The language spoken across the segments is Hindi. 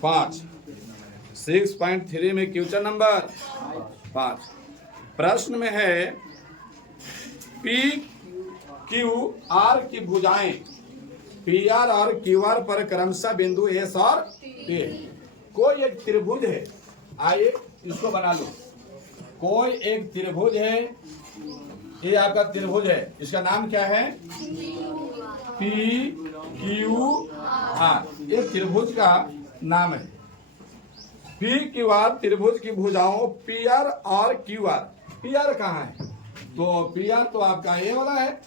5। 6.3 में क्वेश्चन नंबर 5। प्रश्न में है पी क्यू आर की भुजाएं पी आर और क्यू आर पर क्रमशः बिंदु एस और टी। कोई एक त्रिभुज है, आइए इसको बना लो। कोई एक त्रिभुज है, ये आपका त्रिभुज है, इसका नाम क्या है? पी क्यू आर, ये त्रिभुज का नाम है। पी क्यू आर त्रिभुज की भुजाओं पी आर और क्यू आर। पी आर कहाँ है? तो पी आर तो आपका ए वाला है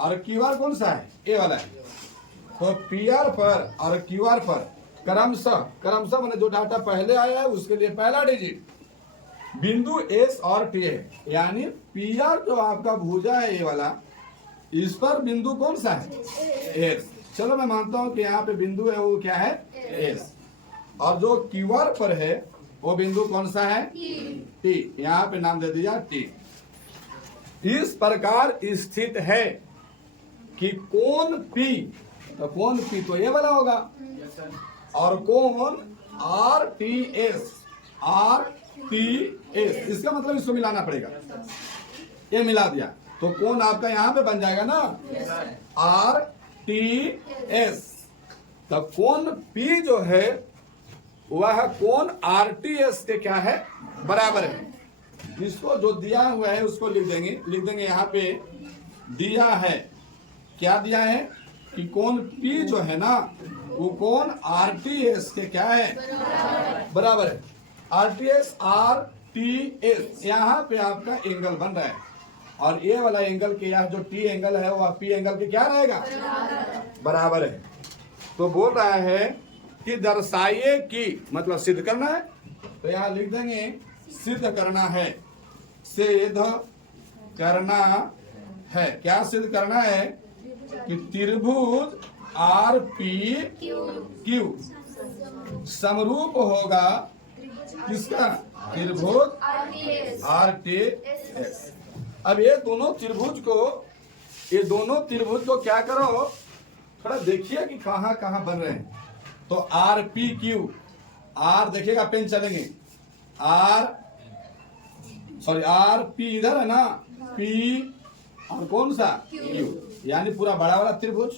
और क्यू आर कौन सा है? ए वाला है। तो पी आर पर और क्यू आर पर क्रमशः मैंने जो डाटा पहले आया है उसके लिए पहला डिजिट बिंदु एस और टी है। यानी पी आर जो आपका भुजा है ए वाला, इस पर बिंदु कौन सा है? एस। चलो मैं मानता हूं कि यहाँ पे बिंदु है वो क्या है? एस। और जो क्यू आर पर है वो बिंदु कौन सा है? टी। यहाँ पे नाम दे दिया टी। इस प्रकार स्थित है कि कोण पी, तो कोण पी तो ये वाला होगा, और कोण R T S, R T S, इसका मतलब इसको मिलाना पड़ेगा। ये मिला दिया तो कोण आपका यहाँ पे बन जाएगा ना, आर टी एस। तो कोण पी जो है वह कोण आर टी एस के क्या है? बराबर है। इसको जो दिया हुआ है उसको लिख देंगे यहाँ पे दिया है, क्या दिया है कि कोण P जो है ना वो कोण RTS के क्या है? बराबर है। RTS RTS, यहाँ पे आपका एंगल बन रहा है, और ये वाला एंगल के यहाँ जो T एंगल है वो P एंगल के क्या रहेगा? बराबर है। तो बोल रहा है कि दर्शाइए कि, मतलब सिद्ध करना है, तो यहाँ लिख देंगे सिद्ध करना है। सिद्ध करना है, क्या सिद्ध करना है? कि त्रिभुज आर पी क्यू समरूप होगा किसका? त्रिभुज आर टी एस। अब ये दोनों त्रिभुज को क्या करो, थोड़ा देखिए कि कहां कहां बन रहे हैं। तो आर पी क्यू, आर देखिएगा पेन चलेंगे, आर पी इधर है ना, पी और कौन सा? क्यू, यानी पूरा बड़ा वाला त्रिभुज।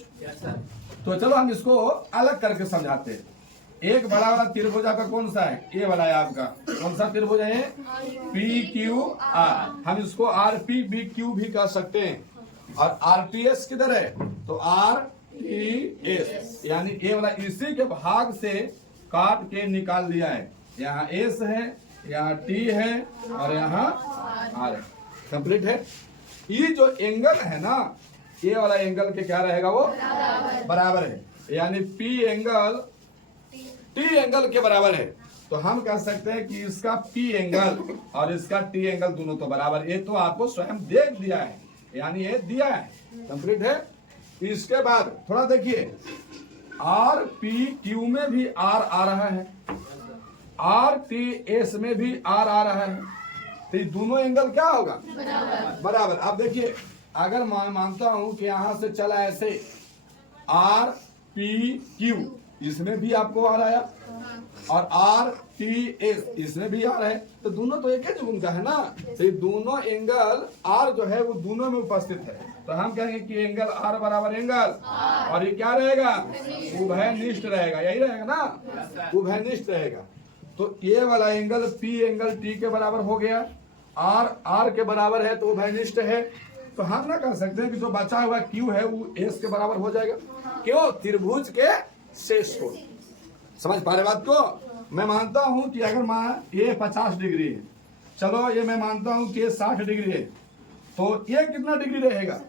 तो चलो हम इसको अलग करके समझाते हैं। एक बड़ा वाला त्रिभुज आपका कौन सा है? ये वाला है आपका। कौन सा त्रिभुज है? P Q R. हम इसको आर पी बी क्यू भी कह सकते हैं। और आर टी एस किधर है? तो आर टी एस, यानी ये वाला इसी के भाग से काट के निकाल दिया है। यहाँ एस है, यहाँ टी है और यहाँ आर है। कंप्लीट है। ये जो एंगल है ना, ये वाला एंगल के क्या रहेगा? वो बराबर है। यानी पी एंगल टी एंगल के बराबर है। तो हम कह सकते हैं कि इसका पी एंगल और इसका टी एंगल दोनों तो बराबर। ये तो आपको स्वयं देख दिया है, यानी ये दिया है। कंप्लीट है। इसके बाद थोड़ा देखिए, आर पी क्यू में भी आर आ रहा है, आर टी एस में भी आर आ रहा है। तो ये दोनों एंगल क्या होगा? बराबर। अब देखिए, अगर मैं मानता हूं कि यहां से चला ऐसे आर पी क्यू, इसमें भी आपको आ रहा है, और आर टी एस इसमें भी आ रहा है, तो दोनों तो एक ही जुगुन का है ना। तो ये दोनों एंगल आर जो है वो दोनों में उपस्थित है। तो हम कहेंगे कि एंगल आर बराबर एंगल, और ये क्या रहेगा? उभयनिष्ठ रहेगा। यही रहेगा ना, उभयनिष्ठ रहेगा। तो ये वाला एंगल पी एंगल टी के बराबर हो गया, आर आर के बराबर है तो उभयनिष्ठ है। तो हम ना कह सकते हैं कि जो बचा हुआ क्यू है वो एस के बराबर हो जाएगा। क्यों? त्रिभुज के शेष कोण। समझ पा रहे बात को? मैं मानता हूं कि अगर ये 50 डिग्री है, चलो ये मैं मानता हूं कि ये 60 डिग्री है, तो ये कितना डिग्री रहेगा?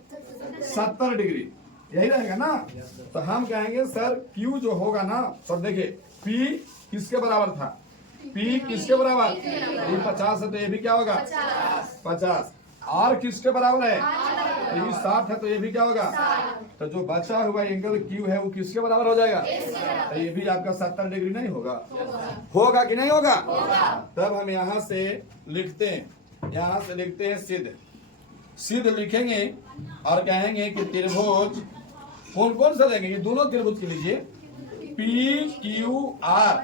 70 डिग्री। यही रहेगा ना। तो हम कहेंगे सर क्यू जो होगा ना, सब देखिए पी किसके बराबर था? पी किसके बराबर? ये 50 है तो ये भी क्या होगा? 50। आर किसके बराबर है? ये 60 है तो ये भी क्या होगा? तो जो बचा हुआ एंगल क्यू है वो किसके बराबर हो जाएगा? तो ये भी आपका 70 डिग्री नहीं होगा? होगा कि नहीं होगा? तब हम यहाँ से लिखते हैं सिद्ध लिखेंगे और कहेंगे कि त्रिभुज कौन कौन सा देंगे? ये दोनों त्रिभुज के लीजिए, P Q R,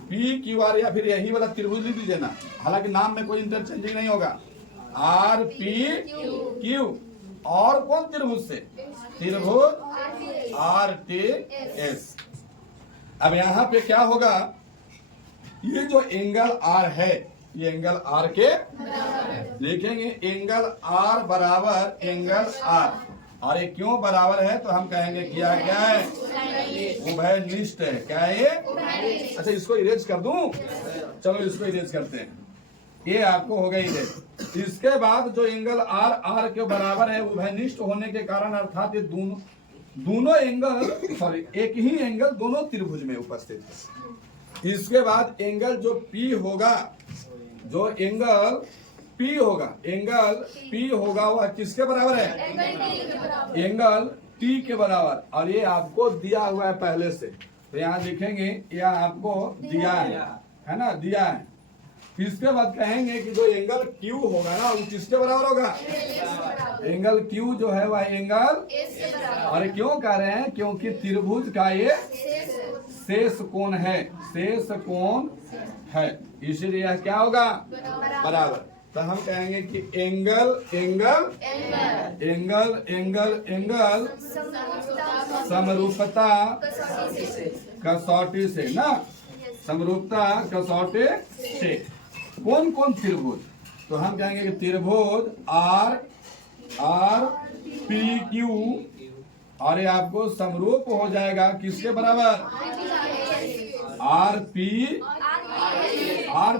P Q R या फिर यही वाला त्रिभुज लिख दीजिए ना, हालांकि नाम में कोई इंटरचेंजिंग नहीं होगा। आर पी क्यू और कौन त्रिभुज से? त्रिभुज आर टी एस। अब यहाँ पे क्या होगा, ये जो एंगल आर है ये एंगल आर के लिखेंगे, एंगल आर बराबर एंगल आर, और ये क्यों बराबर है तो हम कहेंगे क्या क्या है, उभयनिष्ठ है। क्या है ये? अच्छा इसको इरेज कर दूं, चलो इसको इरेज करते हैं, ये आपको हो गई इरेज। इसके बाद जो एंगल आर आर के बराबर है उभयनिष्ठ होने के कारण, अर्थात ये दोनों एंगल सॉरी एक ही एंगल दोनों त्रिभुज में उपस्थित है। इसके बाद एंगल जो पी होगा, जो एंगल पी होगा वह किसके बराबर है? एंगल टी के बराबर, और ये आपको दिया हुआ है पहले से, तो यहाँ लिखेंगे यह आपको दिया है ना, दिया है। इसके बाद कहेंगे कि जो एंगल क्यू होगा ना वो किसके बराबर होगा? एंगल क्यू जो है वह एंगल, और क्यों कह रहे हैं? क्योंकि त्रिभुज का ये शेष कोण है, शेष कोण है, इसलिए यह क्या होगा? बराबर। तो हम कहेंगे कि angle angle angle angle angle समरूपता कसौटी से ना, समरूपता कसौटी से कौन कौन त्रिभुज? तो हम कहेंगे कि त्रिभुज आर आर पी क्यू, और ये आपको समरूप हो जाएगा किसके बराबर? आर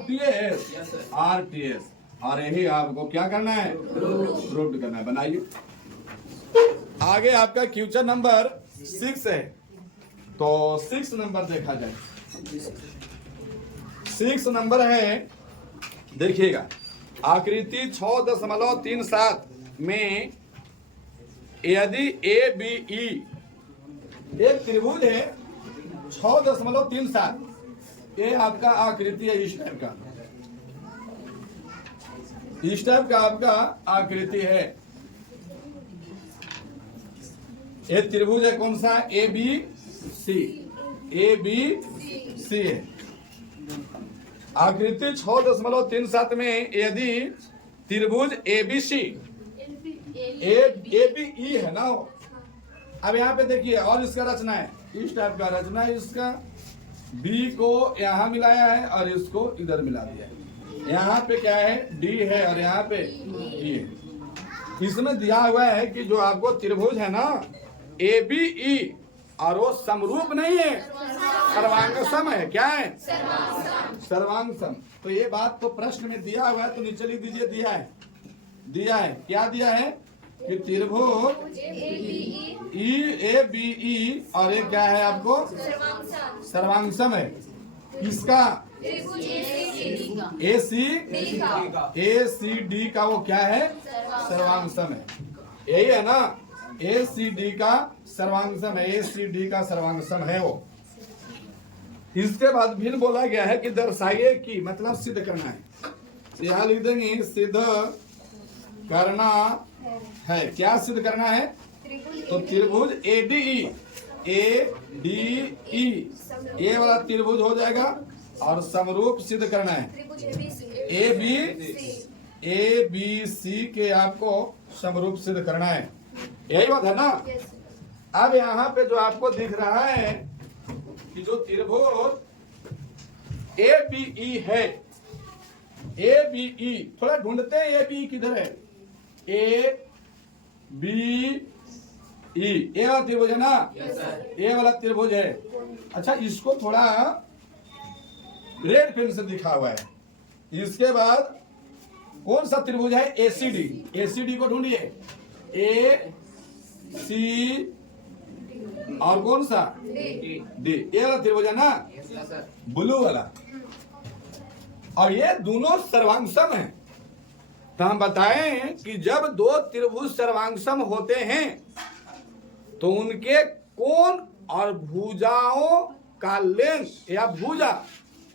टी एस, और यही आपको क्या करना है? प्रूव करना है। बनाइए। आगे आपका क्वेश्चन नंबर 6 है, तो 6 नंबर देखा जाए। 6 नंबर है, देखिएगा, आकृति 6.37 में यदि ए बी ई एक त्रिभुज है 6.37, ये आपका आकृति है, इस टाइप का आपका आकृति है। ये त्रिभुज है कौन सा? ए बी सी है। आकृति 6.37 में यदि त्रिभुज ए बी ई है ना, अब यहाँ पे देखिए, और इसका रचना है, इस टाइप का रचना है, इसका बी को यहाँ मिलाया है और इसको इधर मिला दिया है। यहाँ पे क्या है? डी है, और यहाँ पे ई है। इसमें दिया हुआ है कि जो आपको त्रिभुज है ना ए बी ई, और वो समरूप नहीं है, सर्वांगसम है। क्या है? सर्वांगसम। तो ये बात तो प्रश्न में दिया हुआ है, तो नीचे लिख दीजिए दिया है। क्या दिया है? कि त्रिभुज ए बी ई, और ये क्या है आपको? सर्वांगसम है। किसका? ए सी डी का वो क्या है? सर्वांगसम है। यही है ना, ए सी डी का सर्वांगसम है, ए सी डी का सर्वांगसम है वो। इसके बाद फिर बोला गया है कि दर्शाइए कि, मतलब सिद्ध करना है। यहाँ लिख देंगे सिद्ध करना है। क्या सिद्ध करना है? तो त्रिभुज ए डी ई, ये वाला त्रिभुज हो जाएगा, और समरूप सिद्ध करना है। ए बी सी के आपको समरूप सिद्ध करना है, यही बात है ना। अब यहाँ पे जो आपको दिख रहा है कि जो त्रिभुज ए बी ई है, ए बी ई, थोड़ा ढूंढते हैं ए बी किधर है? ए बी ई, ये वाला त्रिभुज है ना, ये वाला त्रिभुज है। अच्छा, इसको थोड़ा रेड पेन से दिखा हुआ है। इसके बाद कौन सा त्रिभुज है? एसीडी को ढूंढिए। ए सी और कौन सा? डी, ये वाला त्रिभुज है ना, ब्लू वाला, और ये दोनों सर्वांगसम है। तो हम बताएं कि जब दो त्रिभुज सर्वांगसम होते हैं तो उनके कोण और भुजाओं का लेंथ या भुजा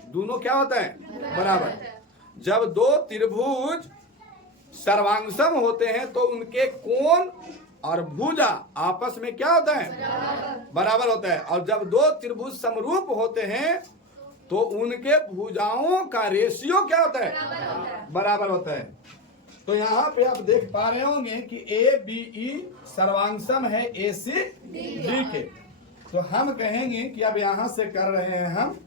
दोनों क्या होता है? बराबर। जब दो त्रिभुज सर्वांगसम होते हैं तो उनके कोण और भुजा आपस में क्या होता है? बराबर होता है। और जब दो त्रिभुज समरूप होते हैं तो उनके भुजाओं का रेशियो क्या होता है? बराबर होता है। तो यहाँ पे आप देख पा रहे होंगे कि ए बी ई सर्वांगसम है ए सी डी के। तो हम कहेंगे कि अब यहाँ से कर रहे हैं हम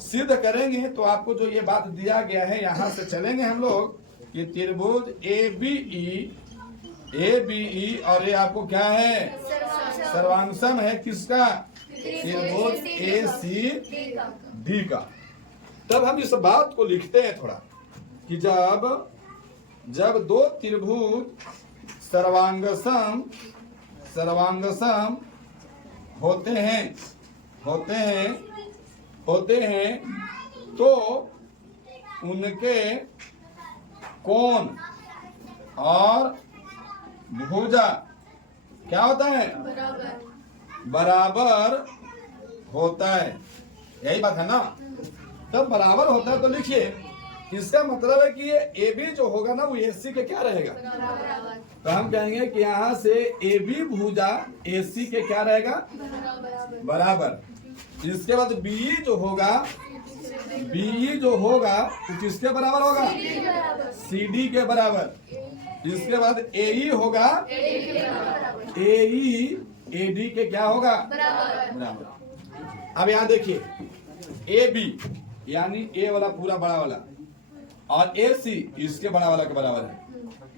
सिद्ध करेंगे। तो आपको जो ये बात दिया गया है यहाँ से चलेंगे हम लोग कि त्रिभुज ए बी ई और ये आपको क्या है? सर्वांगसम है किसका? त्रिभुज ए सी डी का। तब हम इस बात को लिखते हैं थोड़ा कि जब दो त्रिभुज सर्वांगसम होते हैं तो उनके कोण और भुजा क्या होता है? बराबर होता है। यही बात है ना? तब बराबर होता है तो लिखिए, इसका मतलब है कि ये ए बी जो होगा ना वो ए सी के क्या रहेगा? तो हम कहेंगे कि यहाँ से ए बी भुजा ए सी के क्या रहेगा? बराबर। इसके बाद बी जो होगा तो किसके बराबर होगा? सी डी के बराबर। इसके बाद ए ई होगा ए डी के क्या होगा? बराबर। अब यहाँ देखिए ए बी यानी ए वाला पूरा बड़ा वाला और ए सी इसके बड़ा वाला के बराबर है।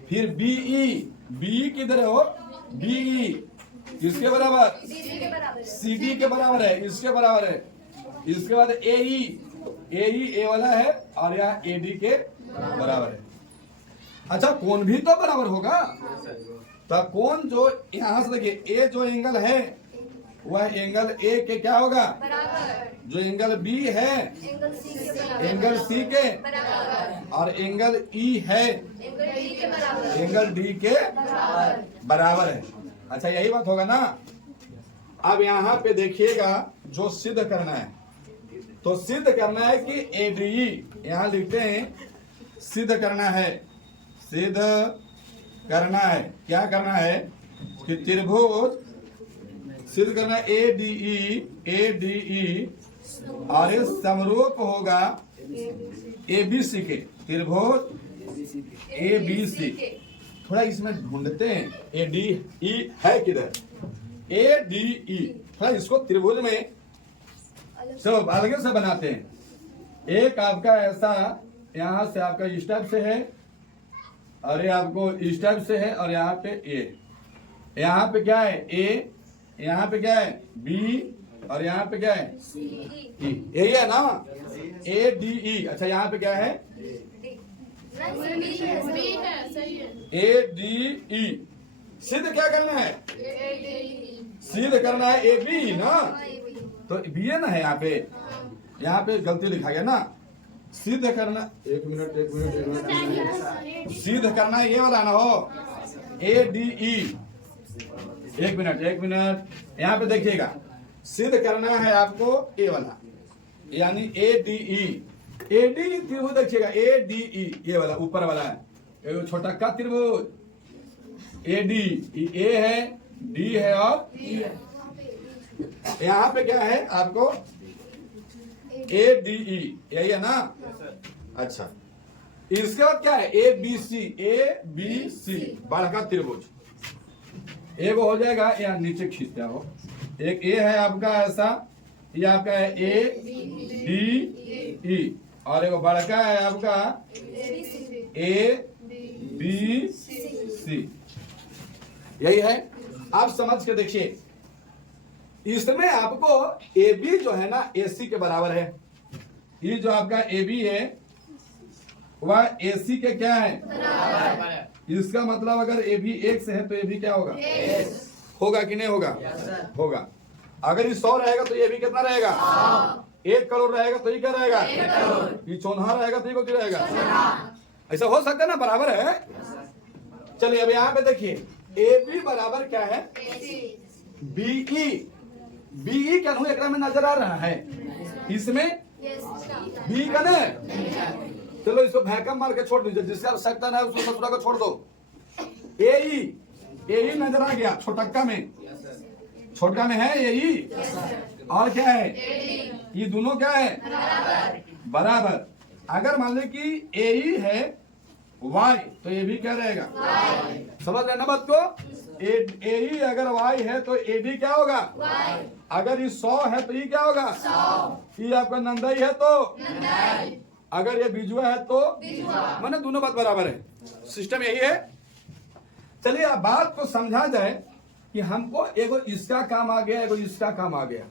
फिर बी किधर हो? बी ई इसके बराबर, सी डी के बराबर है, इसके बराबर है। इसके बाद ए ई ए वाला है और यहाँ ए डी के बराबर है। अच्छा कोण भी तो बराबर होगा। तो कोण जो यहाँ से देखिए ए जो एंगल है वह एंगल ए के क्या होगा? जो एंगल बी है एंगल सी के और एंगल ई है एंगल डी के बराबर है। अच्छा यही बात होगा ना? अब यहाँ पे देखिएगा जो सिद्ध करना है तो सिद्ध करना है कि ए डी ई यहाँ लिखते हैं सिद्ध करना है। क्या करना है कि त्रिभुज सिद्ध करना है ए डी ई और ये समरूप होगा ए बी सी के। त्रिभुज ए बी सी थोड़ा इसमें ढूंढते हैं ए डी ई है किधर? ए डी ई थोड़ा इसको त्रिभुज में सब अलग से बनाते हैं। एक आपका ऐसा यहाँ से आपका इस टाइप से है और ये आपको इस टाइप से है और यहाँ पे ए, यहाँ पे क्या है? ए, यहाँ पे क्या है? बी और यहाँ पे क्या है? ई। यही है ना? A D E. अच्छा यहाँ पे क्या है? A D E. सिद्ध क्या करना है? सिद्ध करना है ए बी ना? तो बी है ना है यहाँ पे गलती लिखा गया ना? सिद्ध करना एक मिनट सिद्ध करना है ये वाला ना हो ए डी ई। एक मिनट यहाँ पे देखिएगा सिद्ध करना है आपको ए वाला यानी A D E. A D त्रिभुज देखिएगा ए डी ई ये वाला ऊपर वाला है एक छोटा का त्रिभुज ए डी ए है डी है और ई है। यहाँ पे क्या है आपको? ए डी ई यही है ना? अच्छा इसके बाद क्या है? ए बी सी बड़ा त्रिभुज एक हो जाएगा। यहाँ नीचे खींचते हो एक ए है आपका ऐसा, ये आपका है ए डी ई और एक बड़का है आपका ए बी सी। यही है। आप समझ के देखिए इसमें आपको ए बी जो है ना ए सी के बराबर है। ये जो आपका ए बी है वह ए सी के क्या है? बराबर है। इसका मतलब अगर ए बी एक से है तो ए बी क्या होगा? होगा कि नहीं होगा? होगा। अगर ये 100 रहेगा तो ये भी कितना रहेगा? 1 करोड़ रहेगा तो ये क्या रहेगा? ये चौन्हा रहेगा तो ये क्या रहेगा? ऐसा हो सकता है ना? बराबर है। चलिए अब यहाँ पे देखिए ए बी बराबर क्या है? बीई क्या एक में नजर आ रहा है इसमें बी का ना? चलो इसको भैकम मार के छोड़ दीजिए, जिससे आवश्यकता है उसको ससुरा को छोड़ दो। ए ए नजर आ गया छोटक्का में, छोटका में है ए और क्या है ये दोनों क्या है बराबर। अगर मान ले कि ए है वाई तो ये भी क्या रहेगा समझ लेना बात को। ए अगर वाई है तो एडी क्या होगा अगर ये 100 है तो ये क्या होगा ये आपका नंदाई है तो अगर ये बिजुआ है तो माने दोनों बात बराबर है। सिस्टम यही है। चलिए अब बात को समझा जाए कि हमको एगो इसका काम आ गया एगो इसका काम आ गया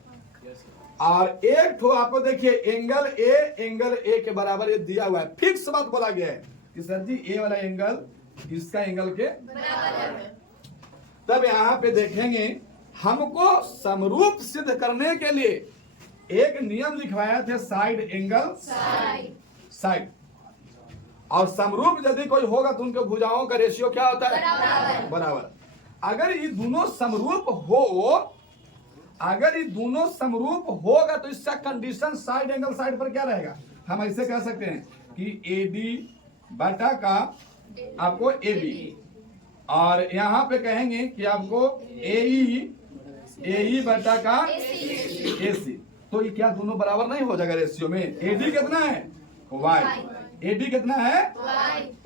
और एक ठो आपको देखिए एंगल ए के बराबर ये दिया हुआ है। फिक्स बात बोला गया है कि सर जी ए वाला एंगल इसका एंगल के बराबर है। तब यहाँ पे देखेंगे हमको समरूप सिद्ध करने के लिए एक नियम लिखवाया थे साइड एंगल साइड और समरूप यदि कोई होगा तो उनके भुजाओं का रेशियो क्या होता है बराबर। अगर ये दोनों समरूप हो अगर ये दोनों समरूप होगा तो इसका कंडीशन साइड एंगल साइड पर क्या रहेगा हम ऐसे कह सकते हैं कि एडी बटा का आपको एबी और यहाँ पे कहेंगे कि आपको एई बटा का एसी। तो ये क्या दोनों बराबर नहीं हो जाएगा रेशियो में। एडी कितना है वाई एडी कितना है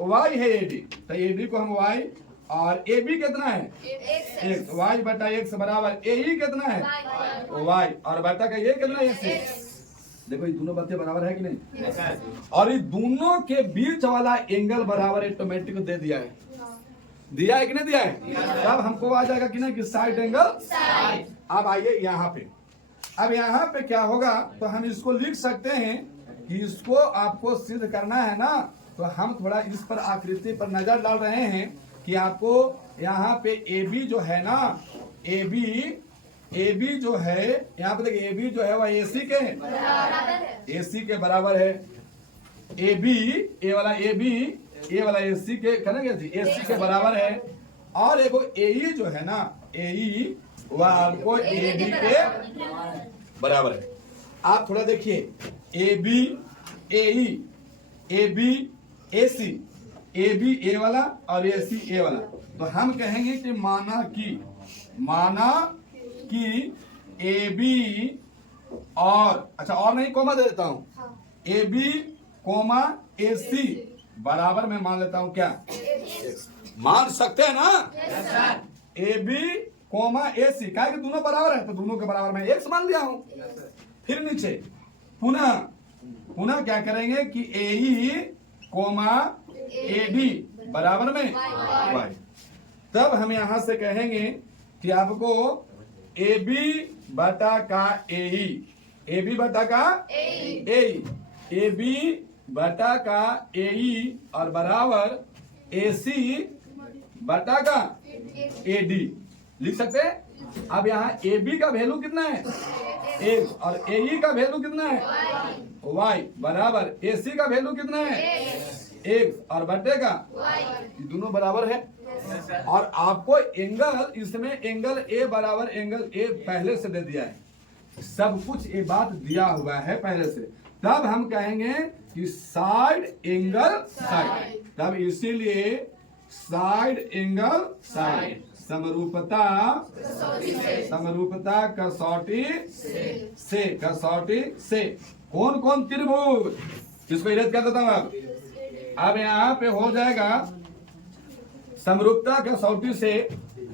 वाई है एडी तो एडी को हम वाई और एबी कितना है एक्स वाई बटा एक्स बराबर एई कितना है वाई और बटा का ये कितना है एक्स। देखो ये दोनों बातें बराबर है कि नहीं और ये दोनों के बीच वाला एंगल बराबर ऑटोमेटिक दे दिया है कि नहीं दिया है। तब हमको आ जाएगा कि नहीं कि साइड एंगल। अब आइए यहाँ पे अब यहाँ पे क्या होगा तो हम इसको लिख सकते हैं कि इसको आपको सिद्ध करना है ना तो हम थोड़ा इस पर आकृति पर नजर डाल रहे हैं कि आपको यहाँ पे ए बी जो है ना ए बी जो है यहाँ पे देखिए ए बी जो है वह एसी के बराबर है। ए बी ए वाला एसी के करेंगे जी एसी के बराबर है और एगो एई जो है ना एई वह आपको एडी के बराबर है। आप थोड़ा देखिए A B AE A B AC A B A वाला और एसी ए वाला तो हम कहेंगे कि माना कि ए बी और अच्छा और नहीं कोमा दे देता हूं ए बी कोमा एसी बराबर में मान लेता हूं क्या मान सकते हैं ना ए बी कोमा एसी क्या कि दोनों बराबर है तो दोनों के बराबर में एक्स मान लिया हूं। फिर नीचे पुनः क्या करेंगे कि एई कोमा एडी बराबर में वाई। तब हम यहां से कहेंगे कि आपको ए बी बटा का ए बी बटा का ए बी बटा का एई और बराबर एसी बटा का एडी लिख सकते हैं। अब यहाँ ए बी का वैल्यू कितना है एक्स और एई का वैल्यू कितना है वाई बराबर एसी का वैल्यू कितना है एक्स और बटे का ये दोनों बराबर है। और आपको एंगल इसमें एंगल ए बराबर एंगल ए पहले से दे दिया है सब कुछ ये बात दिया हुआ है पहले से। तब हम कहेंगे कि साइड एंगल साइड तब इसीलिए साइड एंगल साइड समरूपता कसौटी से कौन कौन त्रिभुज इसको इरेज कर देता हूं। अब यहाँ पे हो जाएगा समरूपता कसौटी से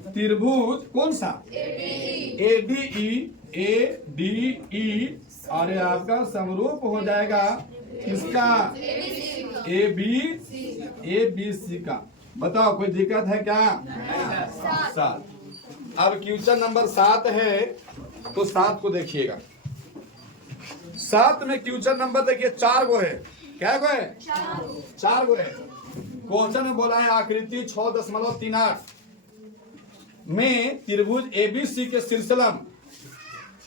त्रिभुज कौन सा एडीई और आपका समरूप हो जाएगा किसका ए बी सी का। बताओ कोई दिक्कत है क्या 7। अब क्वेश्चन नंबर 7 है तो 7 को देखिएगा। 7 में क्वेश्चन नंबर देखिए 4 गो है। क्या गो है 4 गो है। क्वेश्चन में बोला है आकृति 6.38 में त्रिभुज एबीसी के शीर्षलम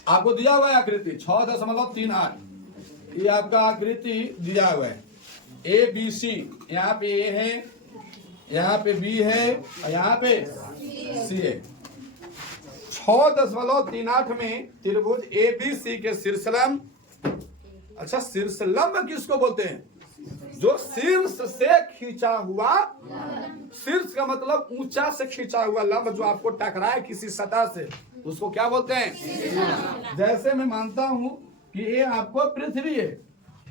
आपको दिया हुआ है आकृति 6.38 ये आपका आकृति दिया हुआ है ए बी सी। यहाँ पे ए है यहाँ पे बी है और यहाँ पे सी है। 6.38 में त्रिभुज ए बी सी के शीर्षलम। अच्छा शीर्षलंब किसको बोलते हैं जो शीर्ष से खींचा हुआ शीर्ष का मतलब ऊंचा से खींचा हुआ लंब जो आपको टकराए किसी सतह से, उसको क्या बोलते हैं? जैसे मैं मानता हूं कि ये आपको पृथ्वी है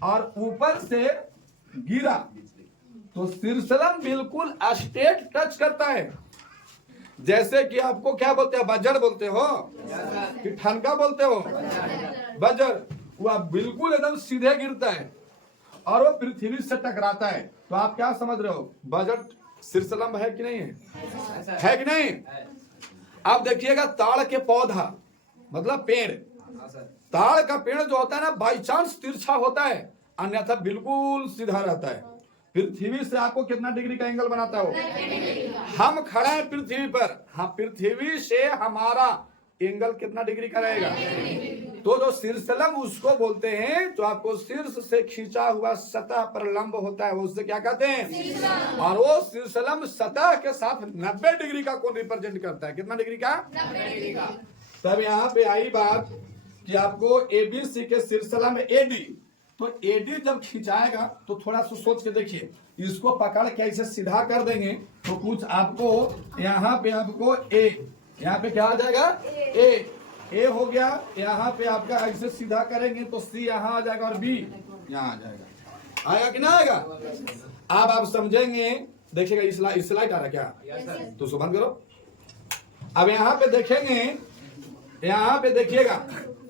और ऊपर से गिरा तो शीर्षलम बिल्कुल स्ट्रेट टच करता है। जैसे कि आपको क्या बोलते हैं? बजर बोलते हो कि ठनका बोलते हो? बजर, वह बिल्कुल एकदम सीधे गिरता है और वो पृथ्वी से टकराता है। तो आप क्या समझ रहे हो? बजट शीर्षलंब है कि नहीं है? है कि नहीं? आप देखिएगा ताड़ के पौधा मतलब पेड़, ताड़ का पेड़ जो होता है ना, बाई चांस तिरछा होता है, अन्यथा बिल्कुल सीधा रहता है। पृथ्वी से आपको कितना डिग्री का एंगल बनाता है वो? हम खड़े हैं पृथ्वी पर, हाँ, पृथ्वी से हमारा एंगल कितना डिग्री का रहेगा? तो जो शीर्षलंब उसको बोलते हैं, जो आपको शीर्ष से खींचा हुआ सतह पर लंब होता है, वो उससे क्या कहते हैं? और वो शीर्षलंब सतह के साथ 90 डिग्री का कोण रिप्रेजेंट करता है। कितना डिग्री का? 90 डिग्री का। तब यहाँ पे आई बात कि आपको एबीसी के शीर्षलंब एडी, तो एडी जब खिंचाएगा तो थोड़ा सा सोच के देखिए, इसको पकड़ के ऐसे सीधा कर देंगे तो कुछ आपको यहाँ पे आपको ए, यहाँ पे क्या आ जाएगा? ए हो गया। यहाँ पे आपका ऐसे सीधा करेंगे तो सी यहाँ आ जाएगा और बी यहाँ आ जाएगा। आएगा कि ना आएगा? अब आप समझेंगे, देखिएगा स्लाइड आ रहा क्या? तो उसको बंद करो। अब यहाँ पे देखेंगे, यहाँ पे देखिएगा,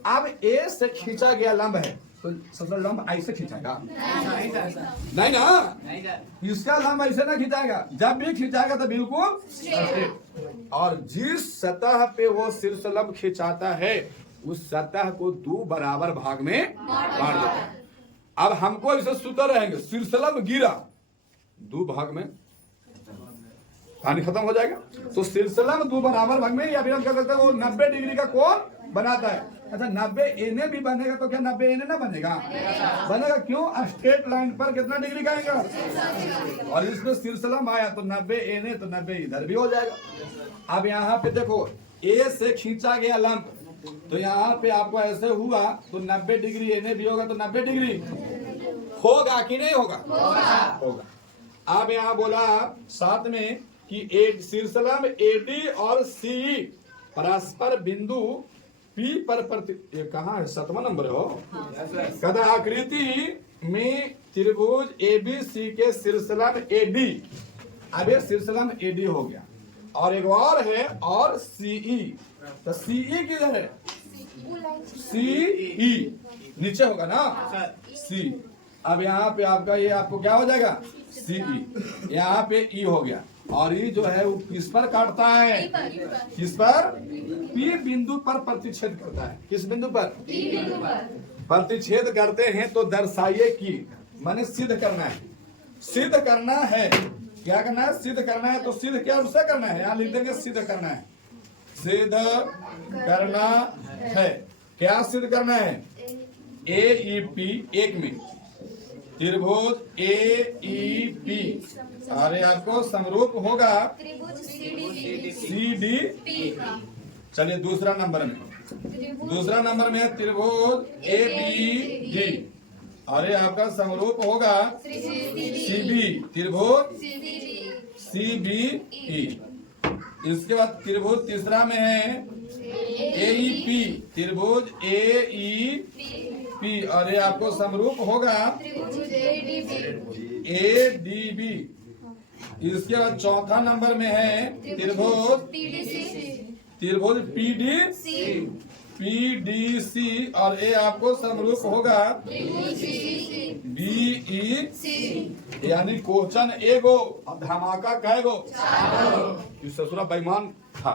अब ए से खींचा गया लंब है तो सबसे लंब ऐसे खींचाएगा? नहीं ना, इसका लंब ऐसे ना खींचाएगा। जब भी खींचाएगा तो बिल्कुल स्ट्रेट। और जिस सतह पे वो शीर्षलंब खींचाता है उस सतह को 2 बराबर भाग में बांट देता है। अब हमको ऐसे सूत्र रहेंगे, शीर्षलंब गिरा 2 भाग में, पानी खत्म हो जाएगा। तो शीर्षलंब 2 बराबर भाग में, या फिर हम क्या करते हैं, वो 90 डिग्री का कोण बनाता है। अच्छा, 90 एने भी बनेगा तो क्या 90 एने ना बनेगा? बनेगा। क्यों? स्ट्रेट लाइन पर कितना डिग्री का एंगल, और इसमें शीर्षलंब आया तो 90 एने, तो 90 इधर भी हो जाएगा। अब यहाँ पे देखो, ए से खींचा गया लंब, तो यहाँ पे आपको ऐसे हुआ तो 90 डिग्री एने भी होगा तो 90 डिग्री होगा कि नहीं होगा? होगा। अब यहाँ बोला साथ में कि एक शीर्षलंब एडी और सी परस्पर बिंदु P पर ये कहाँ है? 7वां नंबर हो। कहता आकृति में त्रिभुज ABC के शीर्षलंब AD, अब ये शीर्षलंब AD हो गया, और एक और है और CE, तो CE किधर है? CE नीचे होगा ना, C। अब यहाँ पे आपका ये आपको क्या हो जाएगा? CE। यहाँ पे E हो गया, और ये जो है वो किस पर काटता है? किस पर? P बिंदु पर प्रतिच्छेद करता है। किस बिंदु पर? P बिंदु पर प्रतिच्छेद करते हैं। तो दर्शाइए कि, माने सिद्ध करना है। सिद्ध करना है, क्या करना है? सिद्ध करना है। तो सिद्ध क्या उससे करना है? यहाँ लिख देंगे सिद्ध करना है। सिद्ध करना है, क्या सिद्ध करना है? AEP, एक में त्रिभुज AEP, अरे आपको समरूप होगा CDP। चलिए दूसरा नंबर में, दूसरा नंबर में त्रिभुज ABD, अरे आपका समरूप होगा CB, त्रिभुज CBE। इसके बाद त्रिभुज तीसरा में है AEP, त्रिभुज AEP, अरे आपको समरूप होगा ADB। इसके बाद चौथा नंबर में है त्रिभुज PDC, और ये आपको समरूप होगा BEC, यानी क्वेश्चन एगो धमाका कहेगो? इस ससुरा बेईमान था।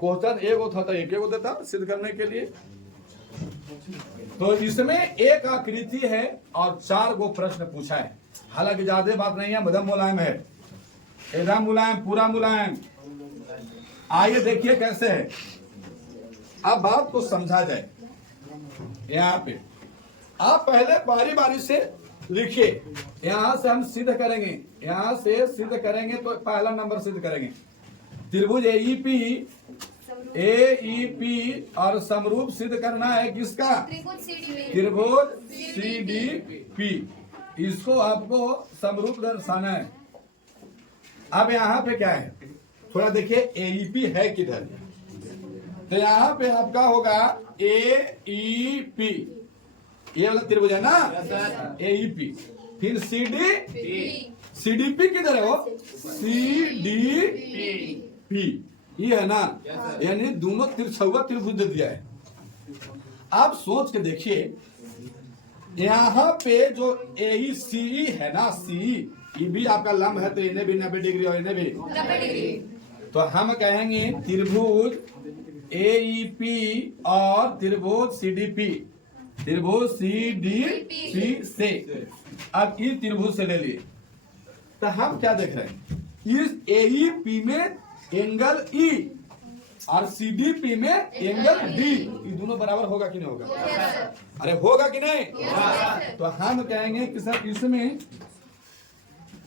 क्वेश्चन एगो था तो एक एगो देता सिद्ध करने के लिए। तो इसमें एक आकृति है और 4 गो प्रश्न पूछा है। हालांकि ज्यादा बात नहीं है, मध्यम मुलायम है, एकदम मुलायम, पूरा मुलायम। आइए देखिए कैसे है। अब बात को समझा जाए। यहाँ पे आप पहले बारी बारी से लिखिए। यहाँ से हम सिद्ध करेंगे, यहाँ से सिद्ध करेंगे तो पहला नंबर सिद्ध करेंगे। त्रिभुज AEP और समरूप सिद्ध करना है किसका? त्रिभुज CDP। इसको आपको समरूप दर्शाना है। अब यहाँ पे क्या है, थोड़ा देखिए एईपी है किधर, तो यहाँ पे आपका होगा एईपी, ये वाला त्रिभुज है ना एईपी, फिर सीडीपी किधर है वो, सीडीपी, ये है ना, यानी दोनों तिरछुआ त्रिभुज दे दिया है। आप सोच के देखिए यहाँ पे जो एईसीई है ना, सीई ये भी आपका लंब है, तो इन्हें भी 90 डिग्री और इन्हें भी 90 डिग्री, तो हम कहेंगे त्रिभुज एईपी और त्रिभुज सीडीपी, त्रिभुज सीडीपी से, अब इस त्रिभुज से ले लिए, तो हम क्या देख रहे हैं, इस एईपी में एंगल ई और सीडीपी में एंगल डी, ये दोनों बराबर होगा कि नहीं होगा, अरे होगा कि नहीं, तो हम कहेंगे कि सर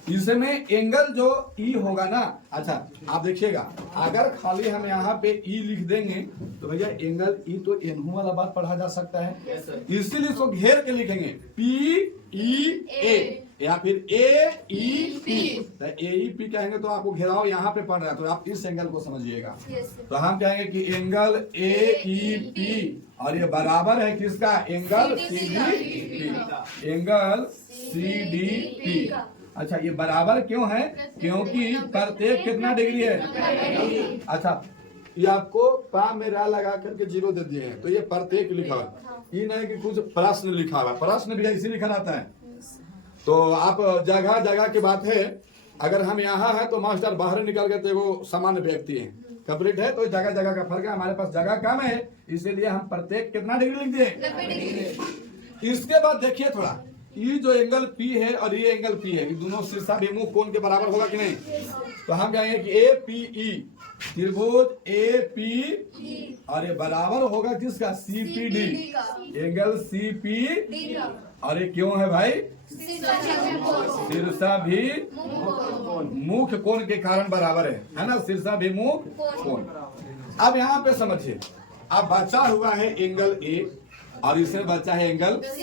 इसमें एंगल जो ई होगा ना, अच्छा आप देखिएगा अगर खाली हम यहाँ पे ई लिख देंगे तो भैया एंगल ई तो एनहू वाला बात पढ़ा जा सकता है, इसीलिए इसको घेर के लिखेंगे पी ई ए या फिर ए ई पी, ए ई पी कहेंगे तो आपको घेराव यहाँ पे पड़ रहा है, तो आप इस एंगल को समझिएगा, तो हम कहेंगे कि एंगल ए ई पी और ये बराबर है किसका, angle C D P, angle C D P. अच्छा ये बराबर क्यों है, क्योंकि प्रत्येक कितना डिग्री है, अच्छा ये आपको पा में रा लगा करके 0 दे दिए हैं, तो ये प्रत्येक लिखा हुआ, ये नहीं कि कुछ प्रश्न लिखा हुआ, प्रश्न भी इसी लिखा रहता है, तो आप जगह जगह की बात है, अगर हम यहाँ है तो मास्टर बाहर निकल गए तो वो सामान्य व्यक्ति है, कंप्लीट है, तो जगह जगह का फर्क है, हमारे पास जगह कम है इसीलिए हम प्रत्येक कितना डिग्री लिख दिए, 90 डिग्री। इसके बाद देखिए थोड़ा, ये जो एंगल P है और ये एंगल P है, ये दोनों शीर्षाभिमुख कोण के बराबर होगा कि नहीं, तो हम कहेंगे कि APE त्रिभुज APE और ये बराबर होगा किसका, CPD, एंगल CPD, और ये क्यों है भाई, शीर्षाभिमुख कोण के कारण बराबर है ना, शीर्षाभिमुख कोण। अब यहाँ पे समझिए, अब बचा हुआ है एंगल A और इसमें बचा है एंगल C,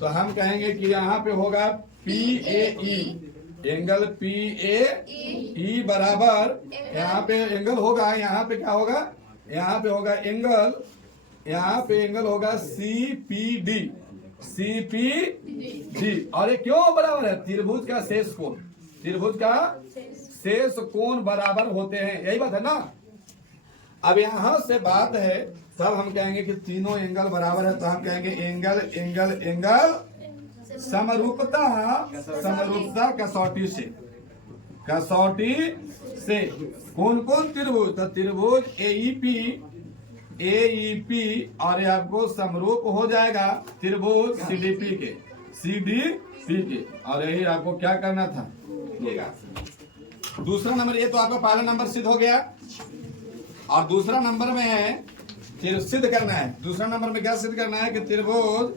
तो हम कहेंगे कि यहाँ पे होगा PAE, एंगल PAE बराबर, यहाँ पे एंगल होगा, यहाँ पे क्या होगा, यहाँ पे होगा एंगल, यहाँ पे एंगल होगा CPD, और ये क्यों बराबर है, त्रिभुज का शेष कोण, त्रिभुज का शेष कोण बराबर होते हैं, यही बात है ना। अब यहाँ से बात है, तब हम कहेंगे कि तीनों एंगल बराबर है, तो हम कहेंगे एंगल एंगल एंगल समरूपता कसौटी से कौन कौन त्रिभुज, तो त्रिभुज एईपी और ये आपको समरूप हो जाएगा त्रिभुज सीडीपी के, और यही आपको क्या करना था, दूसरा नंबर, ये तो आपका पहला नंबर सिद्ध हो गया, और दूसरा नंबर में है सिद्ध करना है, दूसरा नंबर में क्या सिद्ध करना है कि त्रिभुज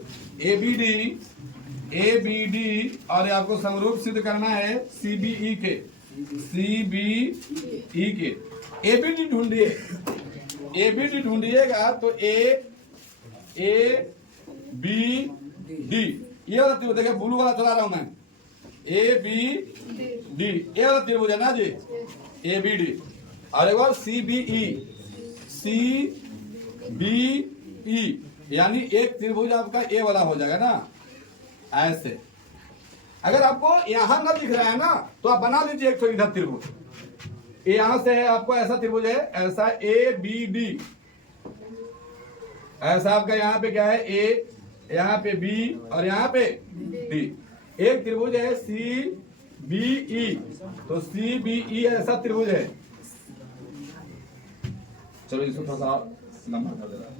एबीडी और आपको समरूप सिद्ध करना है सीबीई के, एबीडी ढूंढिए, एबीडी ढूंढिएगा तो ए बी डी, ये वाला त्रिभुज देखिए, ब्लू वाला चला रहा हूं मैं, ए बी डी, ये वाला त्रिभुज है ना जी, ए बी डी, और एक बार सी बी ई, यानी एक त्रिभुज आपका ए वाला हो जाएगा ना, ऐसे। अगर आपको यहां ना दिख रहा है ना, तो आप बना लीजिए एक इधर त्रिभुज, यहां से है आपको ऐसा त्रिभुज है, ऐसा ए बी डी, ऐसा आपका यहाँ पे क्या है, ए, यहाँ पे बी और यहाँ पे डी, एक त्रिभुज है सी बी ई, तो सी बी ई ऐसा त्रिभुज है, चलो इसको थोड़ा सा लंबा कर दे रहा है,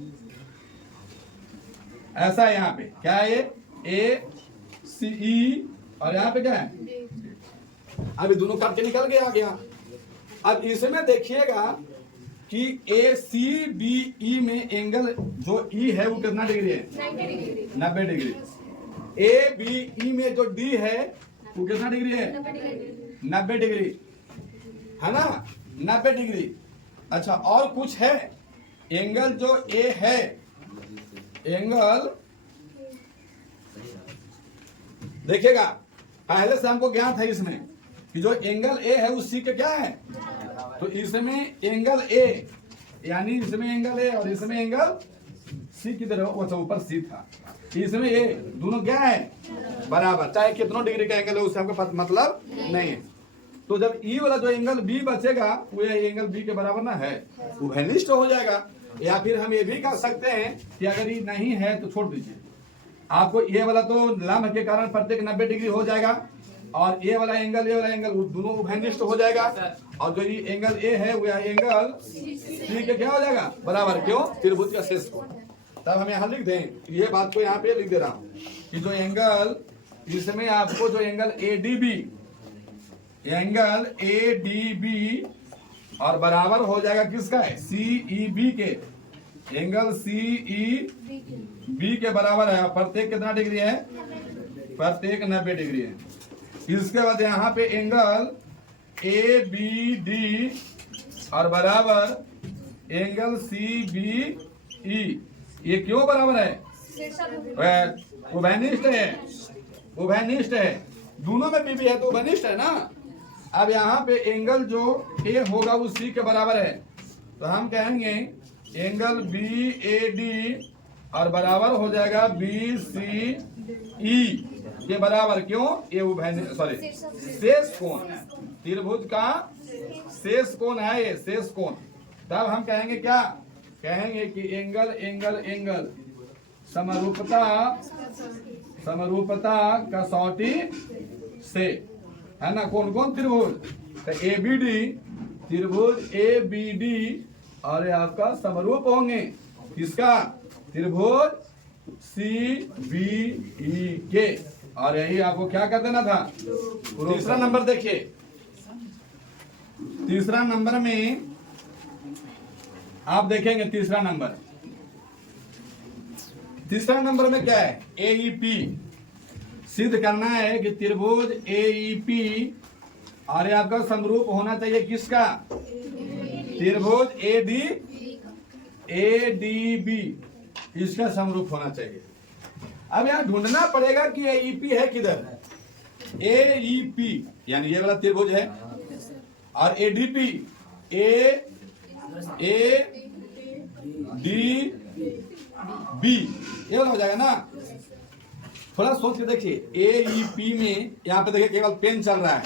ऐसा है, यहाँ पे क्या है, ये ए सी ई और यहाँ पे क्या है, अभी दोनों काट के निकल गया आ गया। अब इसमें देखिएगा कि ए सी बी ई में एंगल जो ई है वो कितना डिग्री है, 90 डिग्री, ए बी ई में जो डी है वो कितना डिग्री है, 90 डिग्री है ना, 90 डिग्री। अच्छा और कुछ है, एंगल जो ए है, एंगल देखिएगा पहले से हमको ज्ञात है इसमें, कि जो एंगल ए है उस सी के क्या है, तो इसमें एंगल ए, यानी इसमें एंगल ए और इसमें एंगल सी की तरह, अच्छा ऊपर सी था, इसमें ए, दोनों क्या है बराबर, चाहे कितनों डिग्री का एंगल है उससे हमको मतलब नहीं है। तो जब ई वाला जो एंगल बी बचेगा वो एंगल बी के बराबर ना है, उभयनिष्ठ हो जाएगा। या फिर हम ये भी कह सकते हैं कि अगर ये नहीं है तो छोड़ दीजिए, आपको ये वाला तो लंब के कारण प्रत्येक 90 डिग्री हो जाएगा, और ये वाला एंगल दोनों उभयनिष्ठ हो जाएगा, और जो ये एंगल ए है वो एंगल सी के क्या हो जाएगा बराबर, क्यों, त्रिभुज का शेष कोण। तब हम यहाँ लिख दें, ये बात को यहाँ पे लिख दे रहा हूँ कि जो एंगल, इसमें आपको जो एंगल ए डी बी और बराबर हो जाएगा किसका है, सी ई बी के, एंगल सी ई बी के बराबर है, प्रत्येक कितना डिग्री है, प्रत्येक 90 डिग्री है। इसके बाद यहाँ पे एंगल ए बी डी और बराबर एंगल सी बी ई, ये क्यों बराबर है, उभयनिष्ठ है, उभयनिष्ठ है, दोनों में बी है तो उभयनिष्ठ है ना। अब यहाँ पे एंगल जो ए होगा वो सी के बराबर है, तो हम कहेंगे एंगल बी ए डी और बराबर हो जाएगा बी सी ई के बराबर, क्यों, ये उभयनिष्ठ, सॉरी शेष कोण, त्रिभुज का शेष कोण है ये, शेष कोण। तब हम कहेंगे क्या, कहेंगे कि एंगल समरूपता कसौटी से, है ना, कौन कौन त्रिभुज, तो ए बी डी, त्रिभुज ए बी डी और आपका समरूप होंगे किसका, त्रिभुज सी बी ई के, और यही आपको क्या कर देना था। तीसरा नंबर देखिए, तीसरा नंबर में आप देखेंगे, तीसरा नंबर में क्या है, एईपी सिद्ध करना है कि त्रिभुज एईपी और आपका समरूप होना चाहिए किसका, त्रिभुज एडीबी, इसका समरूप होना चाहिए। अब यहाँ ढूंढना पड़ेगा कि एईपी है किधर, एईपी यानी ये वाला त्रिभुज है, और एडीपी ए डी बी ये वाला हो जाएगा ना। थोड़ा सोच के देखिए, एईपी में यहाँ पे देखिए केवल पेन चल रहा है,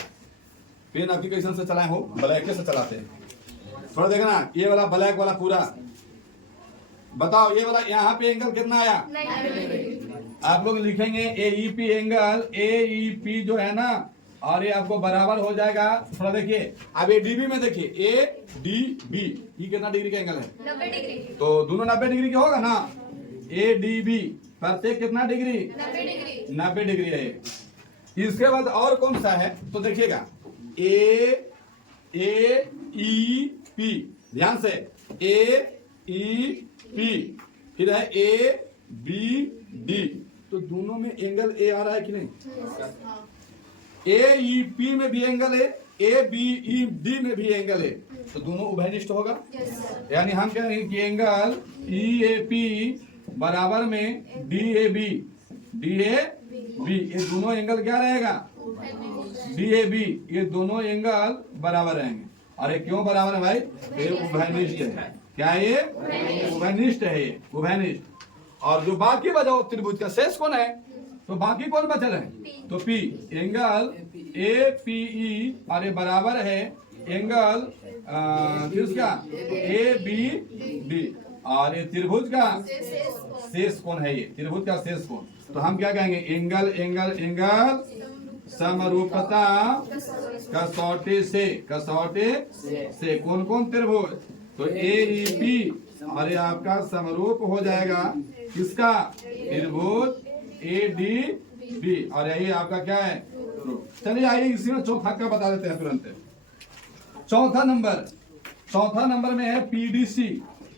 पेन आपकी कैसे से चलाए हो, ब्लैक से चलाते हैं, थोड़ा देखना ये वाला ब्लैक वाला पूरा, बताओ ये वाला यहाँ पे एंगल कितना आया, आप लोग लिखेंगे एईपी एंगल, एईपी जो है ना, और ये आपको बराबर हो जाएगा, थोड़ा देखिए अब एडीबी में देखिए, एडीबी ये कितना डिग्री का एंगल है, 90 डिग्री, तो दोनों 90 डिग्री का होगा ना, एडीबी प्रत्येक कितना डिग्री, 90 डिग्री है। इसके बाद और कौन सा है, तो देखिएगा एईपी, ध्यान से एईपी, फिर है एबीडी, तो दोनों में एंगल ए आ रहा है कि नहीं, एईपी में भी एंगल है, एबीडी में भी एंगल है, तो दोनों उभयनिष्ठ होगा। यानी हम कह रहे हैं कि एंगल ईएपी बराबर में डीएबी, ये दोनों एंगल क्या रहेगा, डीएबी, ये दोनों एंगल बराबर रहेंगे। अरे क्यों बराबर है भाई, ये उभयनिष्ठ है, क्या ये उभयनिष्ठ है, ये उभयनिष्ठ। और जो बाकी बचा वो त्रिभुज का शेष कौन है, तो बाकी कौन बचल है, तो P, angle A P E और ये बराबर है एंगल किसका, ए बी डी, और ये त्रिभुज का शेष कोण है, ये त्रिभुज का शेष कोण। तो हम क्या कहेंगे, एंगल समरूपता कसौटी से कौन कौन त्रिभुज, तो एईपी और ये आपका समरूप हो जाएगा किसका, त्रिभुज एडीबी, और यही आपका क्या है। चलिए आइए इसी में चौथा का बता देते हैं तुरंत। चौथा नंबर में है पीडीसी,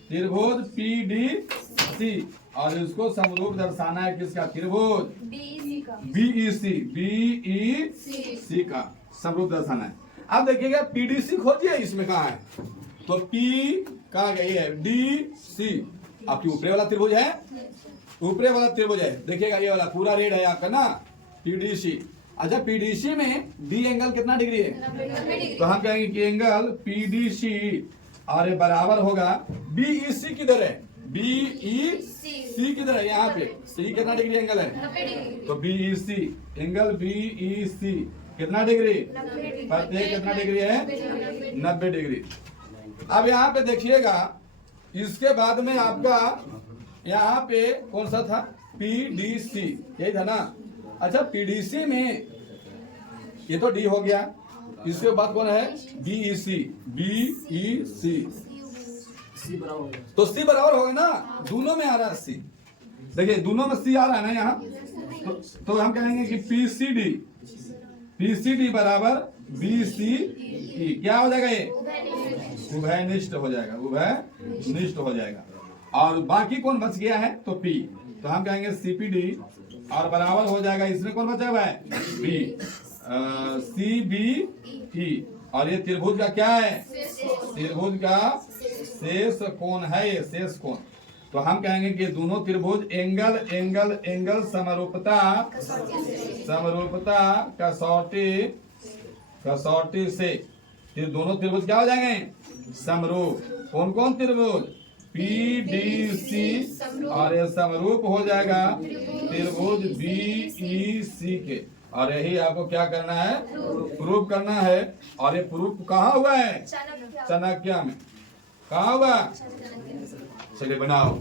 त्रिभुज पीडीसी, और इसको समरूप दर्शाना है किसका, त्रिभुज बीईसी का समरूप दर्शाना है। अब देखिएगा पीडीसी खोजिए, इसमें कहा है, तो पी कहा गई है, डी सी आपकी ऊपरे वाला त्रिभुज है, ऊपरे वाला त्रिभुज है, देखिएगा ये वाला पूरा रेड है आपका ना, पीडीसी, अच्छा पीडीसी में डी एंगल कितना डिग्री है? 90 डिग्री। तो हम कहेंगे कि एंगल पीडीसी और ये बराबर होगा बीईसी किधर है? बीईसी किधर है? यहाँ पे सी कितना डिग्री एंगल है? 90 डिग्री। तो बीईसी एंगल बीईसी कितना डिग्री? 90 डिग्री। प्रत्येक कितना डिग्री है? 90 डिग्री। अब यहाँ पे देखिएगा, इसके बाद में आपका यहाँ पे कौन सा था? पीडीसी, यही था ना? अच्छा पीडीसी में ये तो डी हो गया, इसके बाद कौन है? बीईसी, बीईसी तो सी बराबर होगा ना, दोनों में आ रहा है सी। देखिए दोनों में सी आ रहा है ना यहाँ, तो हम कहेंगे कि पीसीडी, पीसीडी बराबर बीसीई क्या हो जाएगा? ये उभयनिष्ठ हो जाएगा, उभयनिष्ठ हो जाएगा। और बाकी कौन बच गया है? तो पी, तो हम कहेंगे सीपीडी और बराबर हो जाएगा, इसमें कौन बचा हुआ है? B, CBE. और ये त्रिभुज का क्या है? त्रिभुज का शेष कोण है, ये शेष कोण। तो हम कहेंगे कि दोनों त्रिभुज एंगल एंगल एंगल समरूपता, समरूपता कसौटी, कसौटी से फिर दोनों त्रिभुज क्या हो जाएंगे? समरूप। कौन कौन त्रिभुज? पीडीसी और ये समरूप हो जाएगा त्रिभुज बीईसी के। और यही आपको क्या करना है? प्रूफ करना है। और ये प्रूफ कहाँ हुआ है? चाणक्य में। कहाँ हुआ? चलिए बनाओ।